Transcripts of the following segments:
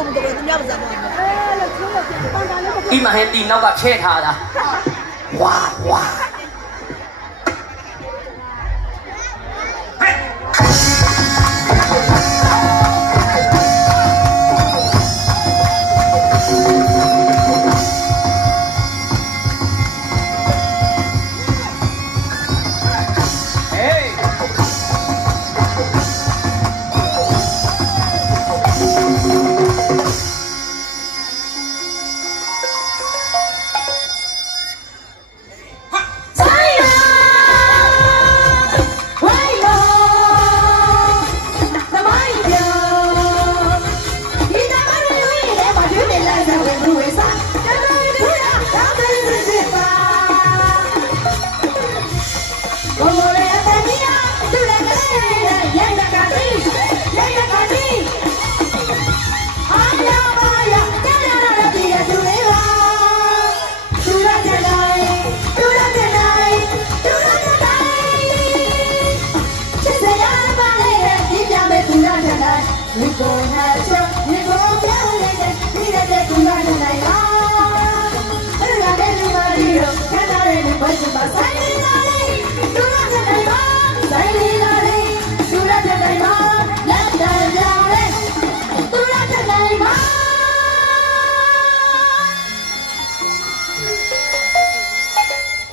ကုန်ကုန်သူများပါစားသွားတယ်အဲ့လိုချိုးလို့ပြန်ပန်တာလေးအိမဟဲတီနောက်ကချဲထားတာဝါဝါ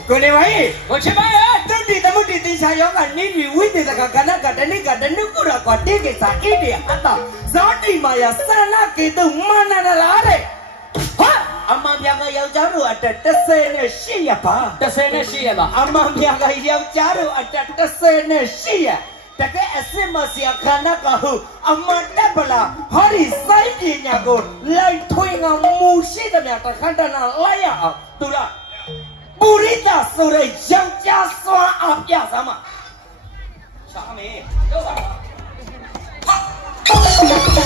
ကိုနေဝိုင်းကိုချစ်ပါရဲ့တုတ်တိတမုတ်တိတိချာယောကနိဗ္ဗိဝိသေတကကနကတဏိကတနုကုရကွာတေကေစာဣတိအတ္တဇောတိမာယာသရဏကေတုမန္နနလားတဲ့ဟာအမန်ပြကယောက်ျားတို့အတက်38ရပါ38ရက်ပါအမန်ပြကယောက်ျားတို့အတက်38ရတကယ်အစစ်မစရာခန္ဓာကဟုအမန်တက်ပလာဟောဒီစိုင်းပညာကိုလိုက်ထွင်ကမူရှိသမျှတခန္ဓာနာလိုက်ရအောင်သူလား ပုရိသဆိုတဲ့ယောက်ျားစွမ်းအားပြစမ်းမချာမေတော့ပါလော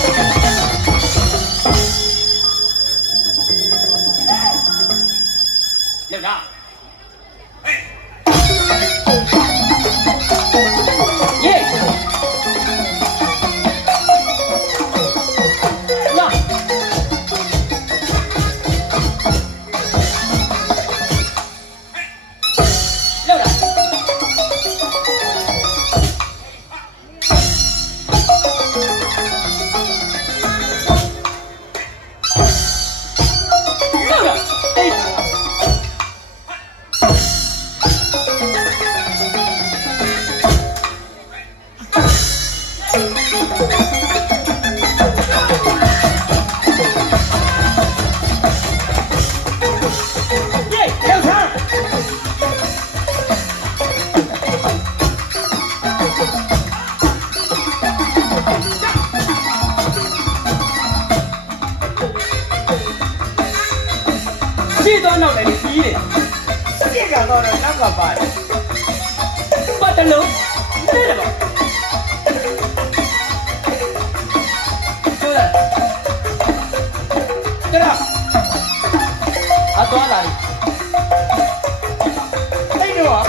အသွားလာပြီအဲ့တော့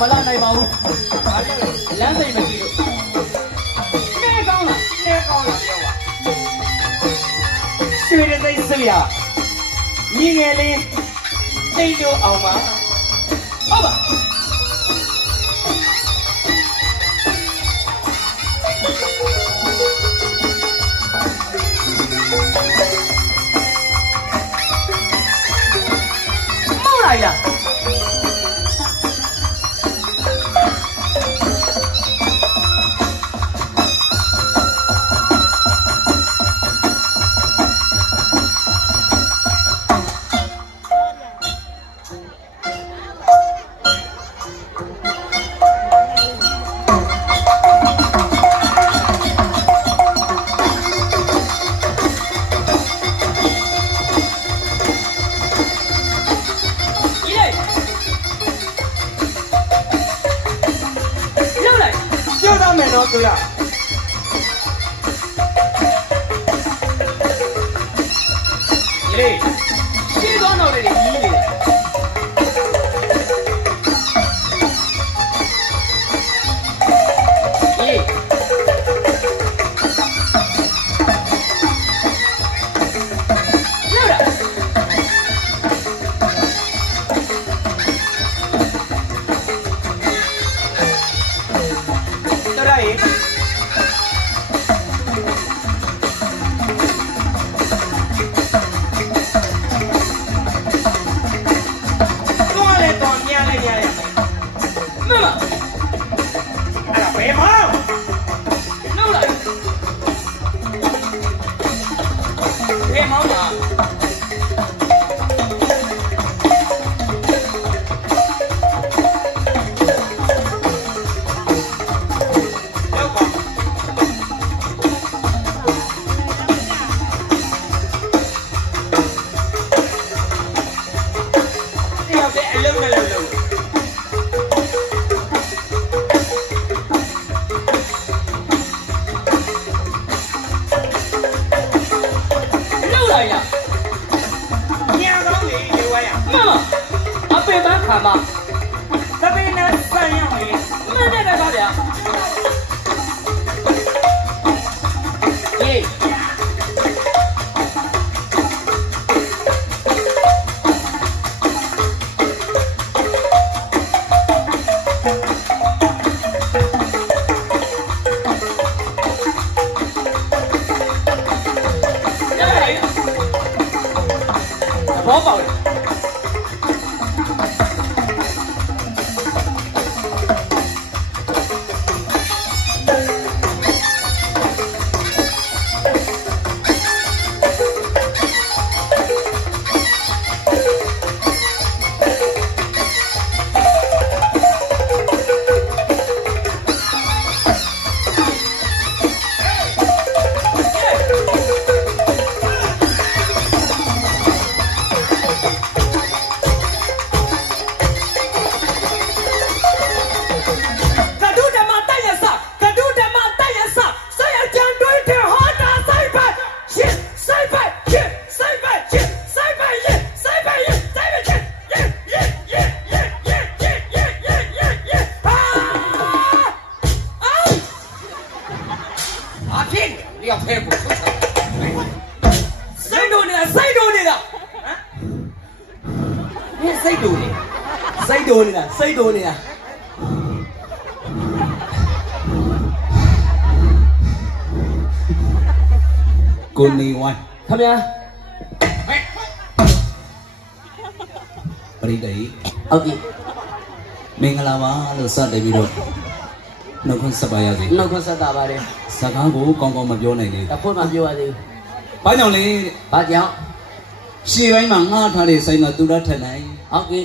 မျိုးတော့မလာနိုင်ပါဘူးဘာလို့လဲလမ်းစိတ်မရှိလို့နေကောင်းလားနေကောင်းလာပြောပါရွှေတဲ့သိစိတ်ရညီငယ်လေးတိတ်တို့အောင်ပါဟုတ်ပါ စိတ်တိုးနေတာကိုနေဝိုင်းခင်ဗျာပရိသေဟုတ်ပြီမင်္ဂလာပါလို့စတယ်ပြီးတော့နှုတ်ခွန်းဆက်ပါရစေနောက်ခွန်းဆက်တာပါတယ်စကားကိုကောင်းကောင်းမပြောနိုင်လေတဖို့မှပြောရသေးဘာကြောင့်လဲဘာကြောင့်ရှေ့ပိုင်းမှာငှားထားတဲ့ဆိုင်ကသူရထက်နိုင်ဟုတ်ကဲ့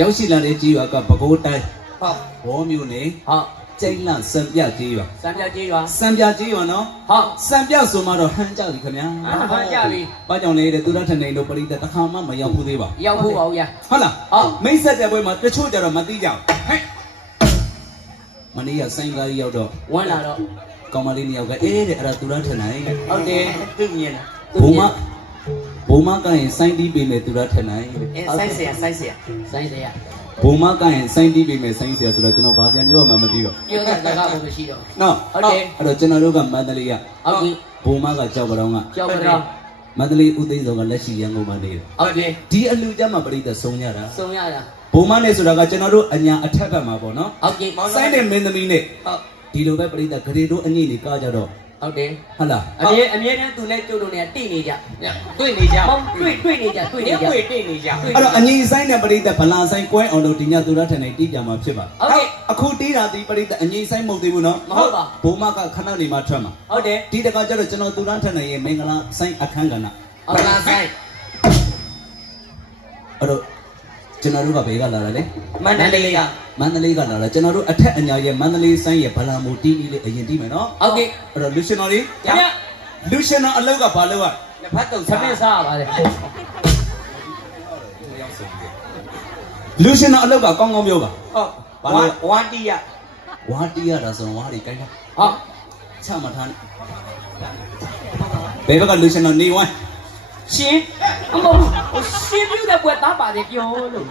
ရောက်ရှိလာတဲ့ကြီးရွာကပဲခူးတိုင်းဟုတ်ဘောမျိုးနေဟုတ်ကျိန်းလစံပြကြီးရွာစံပြကြီးရွာစံပြကြီးရွာနော်ဟုတ်စံပြဆိုမှတော့ဟန်ကြပြီခင်ဗျာအာဟန်ကြပြီဘာကြောင့်လဲတဲ့သူရထက်နိုင်တို့ပရိသေတစ်ခါမှမရောက်ဘူးသေးပါရောက်ဖို့ပါဦးရဟုတ်လားဟုတ်မိတ်ဆက်တဲ့ပွဲမှာတချို့ကြတော့မသိကြဘူးဟဲ့မနေ့ကဆိုင်ကားကြီးရောက်တော့ဝင်လာတော့ကောင်မလေးနှစ်ယောက်ကအေးတဲ့အဲ့ဒါသူရထက်နိုင်ဟုတ်တယ်သူမြင်လားဘုံမ ဘုံမကရင်စိုင်းတီးပေးမယ်သူရထက်နိုင် အင်းဆိုင်เสียဆိုင်เสียဆိုင်เสีย ဘုံမကရင်စိုင်းတီးပေးမယ်စိုင်းဆရာဆိုတော့ကျွန်တော်ဘာပြန်ပြောမှမသိတော့ ပြောတဲ့စကားဘုမရှိတော့ နော် ဟုတ်တယ် အဲ့တော့ကျွန်တော်တို့ကမန္တလေးက ဟုတ်ပြီ ဘုံမကကြောက်ကြောင်က ကြောက်ကြတော့ မန္တလေးဦးသိန်းစောကလက်ရှိရန်ကုန်မှာနေတယ် ဟုတ်ပြီ ဒီအလူကြမှာပြိတ္တဆုံးရတာ စုံရတာ ဘုံမနဲ့ဆိုတာကကျွန်တော်တို့အညာအထက်ဘက်မှာပေါ့နော် ဟုတ်ပြီ စိုင်းတဲ့မင်းသမီးနဲ့ ဟုတ် ဒီလိုပဲပြိတ္တဂရေတို့အညိနေကားကြတော့ ဟုတ်တယ်ဟုတ်လားအမြဲအမြဲတမ်းသူနဲ့ကျုပ်တို့နဲ့တိနေကြတွေ့နေကြဟောတွေ့တွေ့နေကြတွေ့နေနေကြတွေ့တွေ့နေကြအဲ့တော့အငြိဆိုင်တဲ့ပရိသတ်ဗလာဆိုင်ကွဲအောင်လို့ဒီညသူရထန်နေတီးကြမှာဖြစ်ပါဟုတ်ကဲ့အခုတီးတာဒီပရိသတ်အငြိဆိုင်မဟုတ်သေးဘူးနော်မဟုတ်ပါဘုံမကခဏနေမှထွက်မှာဟုတ်တယ်ဒီတကကြတော့ကျွန်တော်သူရထန်နေရဲ့မင်္ဂလာဆိုင်အခန်းကဏ္ဍဟုတ်လားဆိုင် ကျွန်တော်တို့ကဘယ်ကလာတာလဲမန္တလေးကမန္တလေးကလာတာကျွန်တော်တို့အထက်အညာရဲ့မန္တလေးဆိုင်ရဲ့ဗလာမူတီးလေးလေးအရင်တီးမယ်နော်ဟုတ်ကဲ့အဲ့တော့လူရှင်တော်လေးခင်ဗျလူရှင်တော်အလောက်ကဘာလုပ်ရလက်ဖက်တုပ်သမင်းစားပါလေလူရှင်တော်အလောက်ကကောင်းကောင်းပြောပါဟုတ်ဝမ်ဝမ်တီးရဝါတီးရတာဆိုဝါတွေကိုင်းတာဟောချမထားနဲ့ဘယ်ဘက်ကလူရှင်တော်နေဝိုင်း ရှင်အမေဟိုရှင်ပြတဲ့ပွဲသားပါတယ်ပြောလို့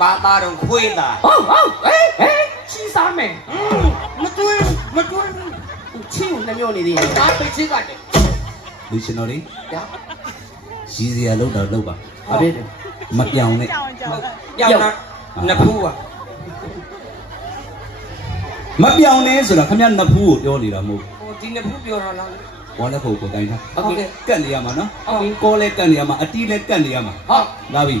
ဘာသားတော့ခွေးသားဟုတ်ဟုတ်ဟေးဟေးချီစားမယ်မတွေ့မတွေ့ချင်းကိုနှမျောနေသေးတယ်ဒါပိတ်ချစ်ကတယ်လူရှင်တော်လေးညာရည်စရာလောက်တော့လောက်ပါဘာဖြစ်လဲမပြောင်းနဲ့ပြောင်းတာနဖူးอ่ะမပြောင်းနဲ့ဆိုတာခမရနှစ်ဖူးကိုပြောနေတာမဟုတ်ဟိုဒီနဖူးပြောတော့လားဘူး ဝါလက်ဖို့ကိုတိုင်းထားဟုတ်ကဲ့ကတ်နေရမှာနော်ဟုတ်ပြီကောလည်းကတ်နေရမှာအတီးလည်းကတ်နေရမှာဟုတ်လာပြီ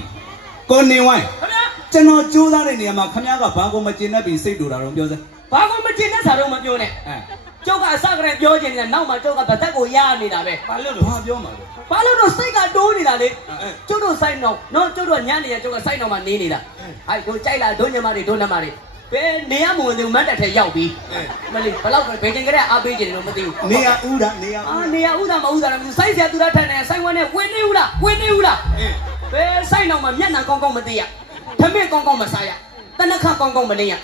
ကိုနေဝိုင်းခင်ဗျာကျွန်တော်ကြိုးစားတဲ့နေရာမှာခမရကဘာကိုမကျင်တတ်ပြီးစိတ်တူတာတော့ပြောစမ်းဘာမှမကျင်တဲ့စာတော့မပြောနဲ့အဲကျုပ်ကအစကတည်းပြောချင်နေတာနောက်မှကျုပ်ကဗသက်ကိုရနေတာပဲဘာလို့လို့ဘာပြောမှာလဲဘာလို့တော့စိတ်ကတိုးနေတာလေကျုပ်တို့စိုက်တော့နော်ကျုပ်တို့ညနေရကျုပ်ကစိုက်တော့မှနေနေတာဟဲ့တို့ကြိုက်လားတို့ညမတွေတို့နမတွေ ဘယ်နေရမဝင်သေးဘူးမတ်တက်ထဲရောက်ပြီမလေးဘလောက်ဘယ်ချိန်ကလေးအားပေးကြတယ်လို့မသိဘူးနေရဥတာနေရဥအာနေရဥဒါမဥဒါလည်းမသိစိုက်ဆရာသူရထန်တယ်စိုက်ဝန်းနဲ့ဝင်နေဦးလားဝင်နေဦးလားဘယ်စိုက်တော့မှမျက်နှာကောင်းကောင်းမသိရထမင်းကောင်းကောင်းမစားရတနခကောင်းကောင်းမနေရ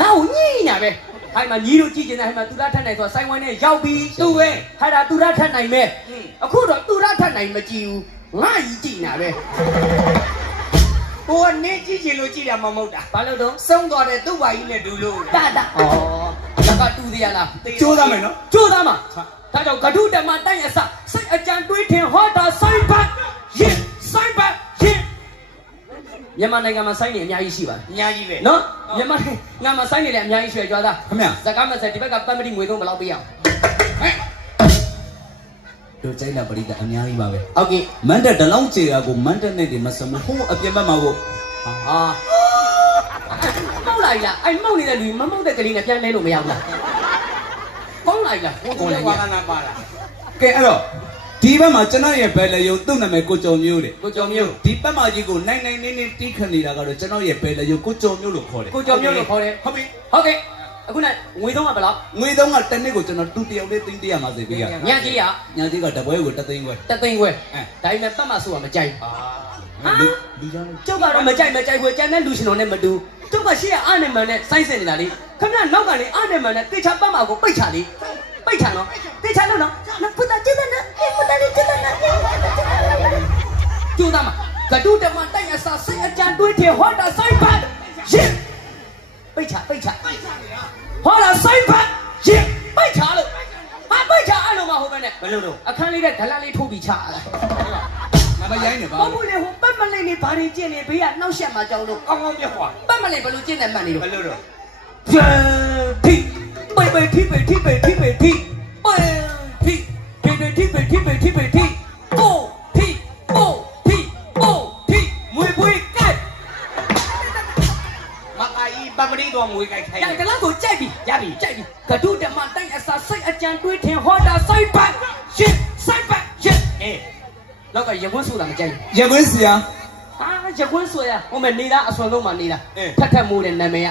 နောက်ညိညာပဲဟိုင်မှာညီတို့ကြည့်နေတာဟိုင်မှာသူရထန်နိုင်ဆိုစိုက်ဝန်းနဲ့ရောက်ပြီသူပဲဟာဒါသူရထန်နိုင်ပဲအခုတော့သူရထန်နိုင်မကြည့်ဘူးငါကြီးကြည့်နေတာပဲ ဟိုကနေကြည့်ချင်လို့ကြည့်ရမှာမဟုတ်တာဘာလို့တော့ဆုံးသွားတဲ့သူ့ဘာကြီးနဲ့ဒူလို့တာတာဩလကတူသေးရလားကြိုးစားမယ်နော်ကျိုးသားမှာဒါကြောင့်ဂဒုတမတိုက်အစစိတ်အကြံတွေးထင်ဟောတာဆိုင်ပတ်ရင်ဆိုင်ပတ်ရင်မြန်မာနိုင်ငံမှာစိုင်းနေအများကြီးရှိပါတယ်အများကြီးပဲနော်မြန်မာနိုင်ငံမှာစိုင်းနေလည်းအများကြီးရှိရကြွားသားခမရစကားမဆက်ဒီဘက်ကပတ်မတိငွေသုံးဘယ်လောက်ပေးရအောင် တို့ကျိုင်းတာပရိသတ်အများကြီးပါပဲဟုတ်ကဲ့မန်တက်တလောင်းကြေတာကိုမန်တက်နဲ့ဒီမစမှုဟိုးအပြင်ဘက်မှာကိုဟာမောက်လိုက်လားအဲ့မောက်နေတဲ့လူမမောက်တဲ့ကလေးနဲ့ပြန်လဲလို့မရဘူးလားကောင်းလိုက်လားဟိုကလည်းဝါကနာပါလားကဲအဲ့တော့ဒီဘက်မှာကျွန်တော်ရဲ့ဘယ်လေယုံသူ့နာမည်ကိုကျော်မျိုးလေကိုကျော်မျိုးဒီပတ်မကြီးကိုနိုင်နိုင်နေနေတီးခတ်နေတာကတော့ကျွန်တော်ရဲ့ဘယ်လေယုံကိုကျော်မျိုးလို့ခေါ်တယ်ကိုကျော်မျိုးလို့ခေါ်တယ်ဟုတ်ပြီဟုတ်ကဲ့ အခုနငွေသုံးကဘယ်လောက်ငွေသုံးကတစ်နှစ်ကိုကျွန်တော်တူတယောက်လေးသိန်းတရမှာစေပေးရညကြီးရညာကြီးကတပွဲကိုတသိန်းခွဲတသိန်းခွဲအဲဒါပေမဲ့ပတ်မဆိုတာမကြိုက်အာလူလူကြောင့်ကျုပ်ကတော့မကြိုက်မကြိုက်ဘူးကြံတဲ့လူရှင်တော်နဲ့မတူကျုပ်ကရှေ့ကအာနေမန်နဲ့စိုင်းစင်နေတာလေခင်ဗျနောက်ကနေအာနေမန်နဲ့တေချာပတ်မကိုပိတ်ချလေပိတ်ချနော်တေချာလို့နော်နော်ဖုတာကျတဲ့နော်ဟေးဖုတာလေးကျတဲ့နော်ကျူသားမကဒုတမတိုက်အစာစိတ်အကြံတွေးတယ်ဟောတာစိုင်းပတ်ရင်ပိတ်ချပိတ်ချ ဟောတာစိုင်းပတ်ရင်ပိတ်ချလို့ဟာပိတ်ချအဲ့လိုမဟုတ်ဘဲနဲ့ဘယ်လိုတော့အခန်းလေးကဒလန်လေးထိုးပြီးချရတာမရိုင်းနေပါဘာလို့လဲဟိုပတ်မလေးနေဘာတွေကျင့်နေဘေးကနှောက်ရှက်မှာကြောက်လို့ကောင်းကောင်းပြောကွာပတ်မလေးဘယ်လိုကျင့်တယ်မှန်နေလို့ဘယ်လိုတော့ဂျန်ဖိပေပေထိပေထိပေထိပေထိပေဖိပေပေထိပေထိပေထိပေထိ တိတော်မွေးကြိုက်ခိုင်းကြိုက်တလားကိုကြိုက်ပြီရပြီကြိုက်ပြီကဒုဓမ္မတိုက်အစာစိတ်အကြံတွေးထင်ဟောတာစိုက်ပတ်ရှင်းစိုက်ပတ်ရှင်းအေးလောက်ကရဝန်းဆိုတာမကြိုက်ဘူးရခွင့်စရာဟာရကွန်းဆိုရဟိုမဲ့နေတာအစွန်ဆုံးမှနေတာထက်ထက်မိုးတဲ့နာမည်က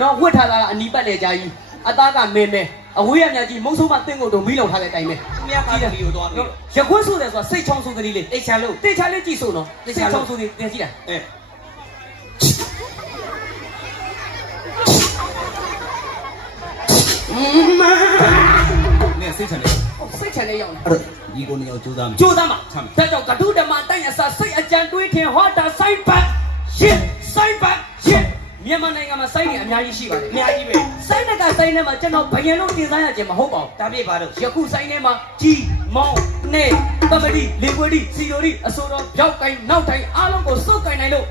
နော်ဝတ်ထားတာကအနီးပတ်လေကြာကြီးအသားကမင်းမဲအဝေးရမြကြီးမုံဆုံးမတင့်ကုန်တော့မီးလောင်ထားတဲ့အတိုင်းပဲမြတ်ပါတီကိုသွားပြီးရကွန်းဆိုတယ်ဆိုတာစိတ်ချောင်းဆိုကလေးလေးအိတ်ချလို့တေချာလေးကြည့်ဆိုနော်စိတ်ချောင်းဆိုလေးတင်ကြည့်တာအေး နဲ့စိတ်ချနေစိတ်ချလေးရောက်နေအဲ့တော့ဒီကိုနေအောင်ကြိုးစားမယ်ကြိုးသားမှာဒါကြောင့်ကဒုဓမ္မတိုက်အစာစိတ်အကြံတွေးထင်ဟောတာစိုက်ပတ်ရှင်းစိုက်ပတ်ရှင်းမြန်မာနိုင်ငံမှာစိုင်းနေအများကြီးရှိပါတယ်အများကြီးပဲစိုင်းနဲ့ကစိုင်းနဲ့မှာကျွန်တော်ဘယံလုံးတင်စားရခြင်းမဟုတ်ပါဘူးဒါပြပါတော့ယခုဆိုင်ထဲမှာကြီးမောင်နေတမတိလေခွေတိစီရိုတိအစိုးရရောက်ကိုင်းနောက်တိုင်းအားလုံးကိုစုပ်ကိုင်းနိုင်လို့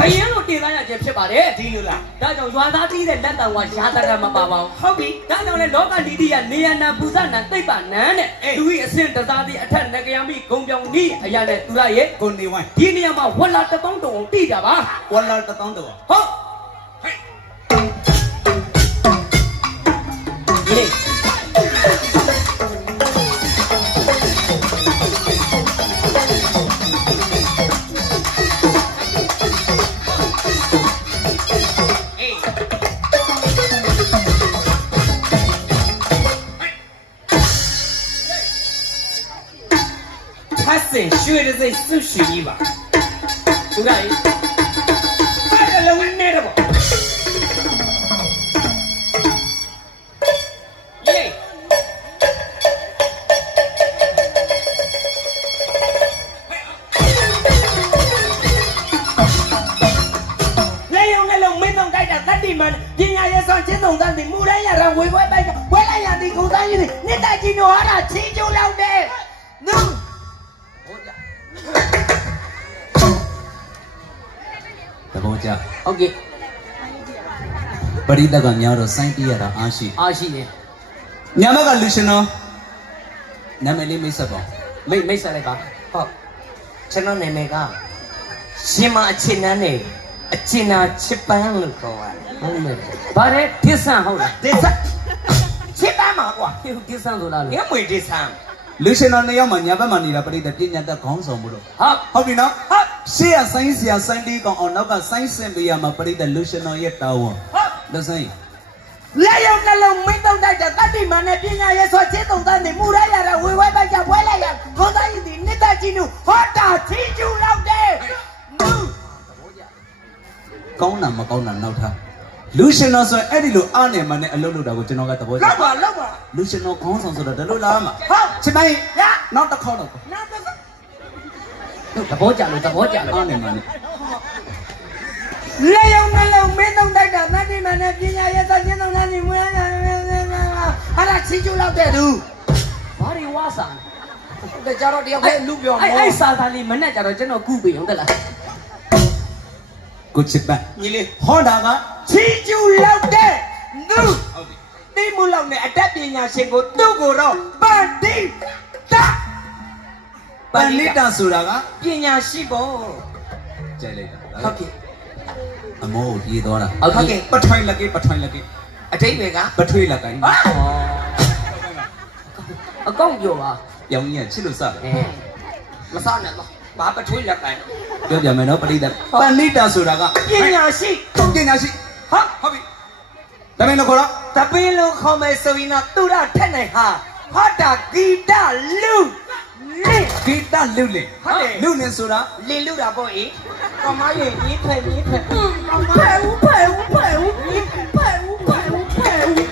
ဘယင်းလို့တင်စားရခြင်းဖြစ်ပါတယ်ဒီလိုလားဒါကြောင့်ရွာသားတီးတဲ့လက်တော်ကရာတရမပါပါဘူးဟုတ်ပြီဒါကြောင့်လေလောကဒီတိကနေယနာပူဇနာသိပ္ပနန်းတဲ့လူကြီးအဆင့်တစားတိအထက်နဂရမိဂုံပြောင်နီးအရာနဲ့သူရရဲ့ကိုနေဝိုင်းဒီနေရာမှာဝက်လာတစ်ပေါင်းတုံအောင်တိတာပါဝလာတတောင်းတော်ဟုတ်ဟေး စိတ်စွတ်ရွှေကြီးပါသူကရေးအဲ့ဒါလည်းနေတော့ပေါ့ယေးလေယုံနဲ့လုံးမင်းတော့တိုက်တာတတိမန်ပညာရေးဆောင်ချင်းဆောင်တဲ့မူရရရဝေဝဲပိုက်ဝဲလိုက်ရသည်ကုန်သားကြီးနိတ္တကြီးတို့ဟာတာချင်းကျိုးလောက်တ ဟုတ်ကဲ့ပရိသတ်ကများတော့စိုင်းတီးရတာအားရှိအားရှိတယ်ညမကလူရှင်တော်နာမည်လေးမိတ်ဆက်ပါမိတ်မိတ်ဆက်လိုက်ပါဟုတ်ကျွန်တော်နာမည်ကရှင်မအချစ်နန်းနေအချစ်နာချစ်ပန်းလို့ခေါ်ပါတယ်ဟုတ်မယ်ဗါတဲ့ဒစ်ဆန်ဟုတ်လားဒီစချစ်ပန်းမှာကွာဟိုဒစ်ဆန်ဆိုတာလေငါမွေဒီဆန်လူရှင်တော်နှစ်ယောက်မှညာဘက်မှာနေတာပရိသတ်ပညာတတ်ခေါင်းဆောင်မှုလို့ဟာဟုတ်ပြီနော်ဟုတ် ရှေ့ကစိုင်းစရာစိုင်းတီးကောင်အောင်နောက်ကစိုင်းစင်ပေးရမှာပရိသတ်လူရှင်တော်ရဲ့တာဝန်ဟုတ်လက်ဆိုင်လေယုံနှလုံးမင်းတော့တိုက်တာတတိမန်နဲ့ပညာရေးဆောင်ချင်းဆောင်တဲ့မူရရရဝေဝဲပိုက်ဝဲလိုက်ရကုန်သားကြီးဒီနိတ္တကြီးတို့ဟာတာချင်းကျိုးလောက်တယ်နုကောင်းတာမကောင်းတာနောက်ထားလူရှင်တော်ဆိုရင်အဲ့ဒီလိုအားနေမှနဲ့အလုပ်လုပ်တာကိုကျွန်တော်ကသဘောကျလောက်ပါလောက်ပါလူရှင်တော်ခေါင်းဆောင်ဆိုတော့ဒါလိုလားမှာဟုတ်ချစ်တိုင်းရနောက်တစ်ခေါက်တော့နောက်တော့ သဘောကျလို့သဘောကျလို့အားနေမှနဲ့လေယုံနှလုံးမင်းတော့တိုက်တာတတိမန်နဲ့ပညာရေးဆောင်ချင်းဆောင်တဲ့မူရရဟာတာချင်းကျိုးလောက်တယ်သူဘာတွေဝါစာတကြတော့တယောက်ပဲလူပြောအဲ့မောအဲ့စာသားလေးမနဲ့ကြတော့ကျွန်တော်ကုပြီဟုတ်တယ်လားကိုချစ်ပန်းညီလေးဟောတာကချင်းကျူလောက်တဲ့သူဟုတ်ပြီတိမှုလောက်နဲ့အတတ်ပညာရှင်ကိုသူ့ကိုတော့ပန္တိတ ပန္နိတာဆိုတာကပညာရှိပေါ့ကြိုက်လိုက်တာဟုတ်ကဲ့အမောကိုပြေးသွားတာဟုတ်ကဲ့ပထိုင်လကေပထိုင်လကေအတိတ်တွေကပထွေးလက်ကိုင်းဟာအကောင့်ပြောပါရောင်ကြီးကချစ်လို့စတယ်အဲမစနဲ့တော့ဘာပထွေးလက်ကန်ပြောပြမယ်နော်ပရိသတ်ပန္နိတာဆိုတာကပညာရှိပညာရှိဟာဟုတ်ပြီဒါမင်းတို့ခေါ်တော့တပင်းလုံးခေါ်မယ်ဆိုရင်တော့သူရထက်နိုင်ဟာဟာတာဂီတလူ လင်းဂီတလူလင်ဟုတ်တယ်လူလင်ဆိုတာလင်းလူတာပေါ့အေးကမရဲ့ရေးဖက်ရေးဖက်ဖဲဦးဖဲဦးဖဲဦးဖဲဦးဖဲဦးဖဲဦး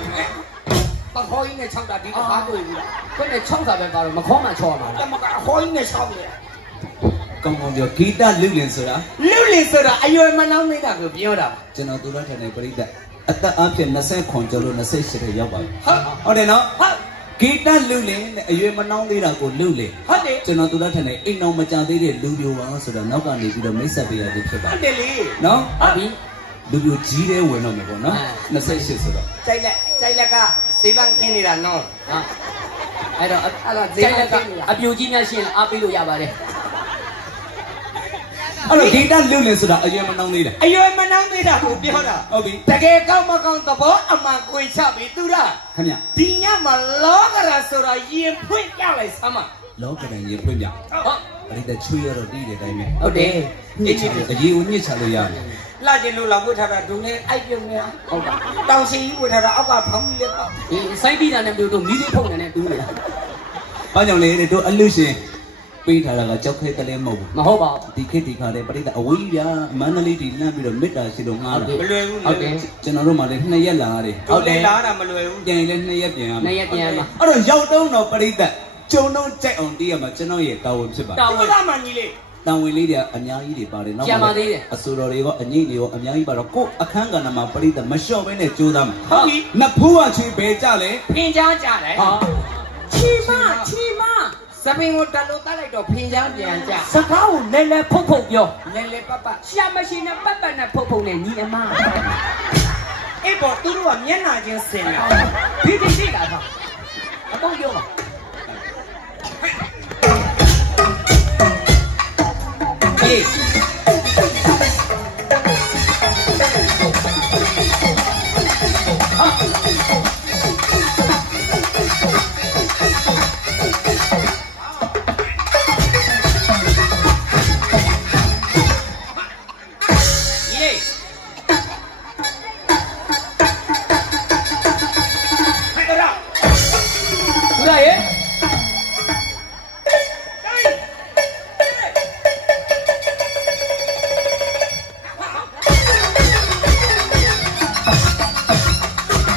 ပခေါ်ရင်းနဲ့၆တာဒီကဘာတွေ့ဘူးလားဘယ်နဲ့ချောင်းစာပဲပါတော့မခေါ်မှချောမှာတမကအခေါ်ရင်းနဲ့၆လေကောင်းကောင်းပြောဂီတလူလင်ဆိုတာလူလင်းဆိုတာအရွယ်မနှောင်းနေတာကိုပြောတာကျွန်တော်သူတို့ထက်နေပရိသတ်အသက်အပြည့်20ခွန်ကျော်လို့28ထဲရောက်ပါပြီဟုတ်ဟုတ်တယ်နော်ဟုတ် ဂီတလူလင်နဲ့အရွယ်မနှောင်းသေးတာကိုလူလင်ဟုတ်တယ်ကျွန်တော်သူတို့ထက်နေအိမ်အောင်မကြသေးတဲ့လူပြိုပါဆိုတော့နောက်ကနေပြီးတော့မိတ်ဆက်ပေးရခြင်းဖြစ်ပါဟုတ်တယ်လေနော်ဟုတ်ပြီလူပြိုကြီးတဲ့ဝင်တော့မယ်ပေါ့နော်28ဆိုတော့စိုက်လက်စိုက်လက်ကဈေးပန်းခင်းနေတာနော်ဟာအဲ့တော့အဲ့ဒါဈေးဈေးပလန်းက်ကခင်းနေတာအပြိုကြီးများရှင်းအားပေးလို့ရပါတယ် အဲ့တော့ဂီတလူလင်ဆိုတာအရွယ်မနှောင်းသေးတာအရွယ်မနှောင်းသေးတာကိုပြောတာဟုတ်ပြီတကယ်ကောင်းမကောင်းသဘောအမှန်ကိုချပြီးသူရခင်ဗျဒီညမှာလောကရာဆိုတာရင်ဖွင့်ပြလိုက်စမ်းမလောကဒန်ရေဖွင့်ပြဟုတ်ပရိသတ်ချွေးရတော့တီးတဲ့အတိုင်းပဲဟုတ်တယ်ညစ်ချလို့အရေးကိုညစ်ချလို့ရတယ်လာကျင်လို့လာဝတ်ထားတာဒုံနဲ့အိုက်ပြုံနေတာဟုတ်ကဲ့တောင်စီကြီးဝတ်ထားတာအောက်ကဖောင်းကြီးလက်တော့ဒီစိုင်းပြီးတာနဲ့မျိုးတို့မီးလေးဖုန်နေတယ်တူးနေတာ။ဘာကြောင့်လဲတဲ့တို့အလူရှင် ပေးထားတာကကြောက်ခဲကလေးမဟုတ်ဘူးမဟုတ်ပါဘူး။ဒီခေတ်ဒီခါတဲ့ပရိသတ်အဝေးကြီးပြမန္တလေးတီလမ်းပြီးတော့မေတ္တာရှိလို့ငားတာမလွယ်ဘူးဟုတ်တယ်ကျွန်တော်တို့မှလည်းနှစ်ရက်လာရတယ်ဟုတ်တယ်လားတာမလွယ်ဘူးပြန်ရင်လည်းနှစ်ရက်ပြန်ရမယ်နှစ်ရက်ပြန်ရမှာအဲ့တော့ရောက်တော့တော့ပရိသတ်ကျုံတော့ကြိုက်အောင်တီးရမှာကျွန်တော်ရဲ့တာဝန်ဖြစ်ပါတာဘုဝန်ရားမကြီးလေးတန်ဝင်လေးတွေကအများကြီးတွေပါတယ်ကျန်ပါသေးတယ်အဆိုတော်တွေရောအငိမ့်တွေရောအများကြီးပါတော့ကိုယ့်အခန်းကဏ္ဍမှာပရိသတ်မလျှော့ဘဲနဲ့ကြိုးစားမှာဟုတ်ပြီနတ်ဖူးကချွေးပဲကြလဲဖင်ချမ်းကြတယ်ဟာချီမချီမစ ပင်ကိုတက်လို့တက်လိုက်တော့ဖင်ချမ်းပြန်ကြစကားကိုလဲလဲဖုတ်ဖုတ်ပြောလဲလဲပတ်ပတ်ရှာမရှိနဲ့ပတ်ပတ်နဲ့ဖုတ်ဖုတ်နဲ့ညီအမအေးပေါ်သူတို့ကမျက်နှာချင်းစင်တာဒီဒီရှိတာတော့အတော့ပြောပါဟေး